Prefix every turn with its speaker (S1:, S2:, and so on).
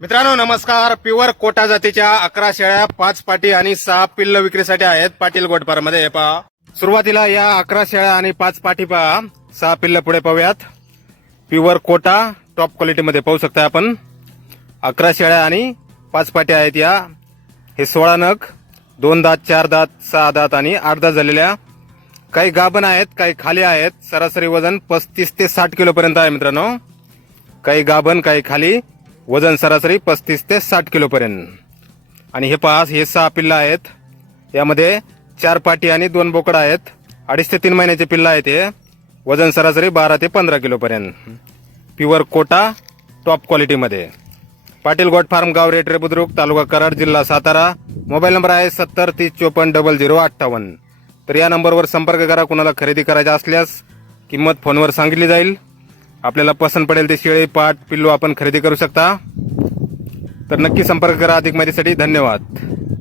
S1: मित्रांनो नमस्कार. प्युअर कोटा जातीच्या अकरा शेळ्या पाच पाटी आणि सहा पिल्ल विक्रीसाठी आहेत पाटील गोटपारमध्ये. हे पहा. सुरुवातीला या अकरा शेळ्या आणि पाच पाठी पहा. सहा पिल्ल पुढे पाहूयात. प्युअर कोटा टॉप क्वालिटीमध्ये पाहू शकता आपण. अकरा शेळ्या आणि पाच पाटी आहेत या. हे सोळा नग दोन दात चार दात सहा दात आणि आठ दात झालेल्या. काही गाभण आहेत काही खाली आहेत. सरासरी वजन पस्तीस ते साठ किलो पर्यंत आहे मित्रांनो. काही गाभण काही खाली. वजन सरासरी पस्तीस ते साठ किलोपर्यंत आणि हे पाच हे सहा पिल्लं आहेत. यामध्ये चार पाटी आणि दोन बोकडं आहेत. अडीच ते तीन महिन्याचे पिल्लं आहेत हे. वजन सरासरी बारा ते पंधरा किलोपर्यंत प्युअर कोटा टॉप क्वालिटीमध्ये. पाटील गोट फार्म गाव रेटरे बुद्रुक तालुका कराड जिल्हा सातारा. मोबाईल नंबर आहे सत्तर तीस चोपन्न डबल झिरो अठ्ठावन्न. तर या नंबरवर संपर्क करा कुणाला खरेदी करायचा असल्यास किंमत फोनवर सांगितली जाईल. आपल्याला पसंत पडेल ते शेळी पाट पिल्लू आपण खरेदी करू शकता. तर नक्की संपर्क करा अधिक माहितीसाठी. धन्यवाद.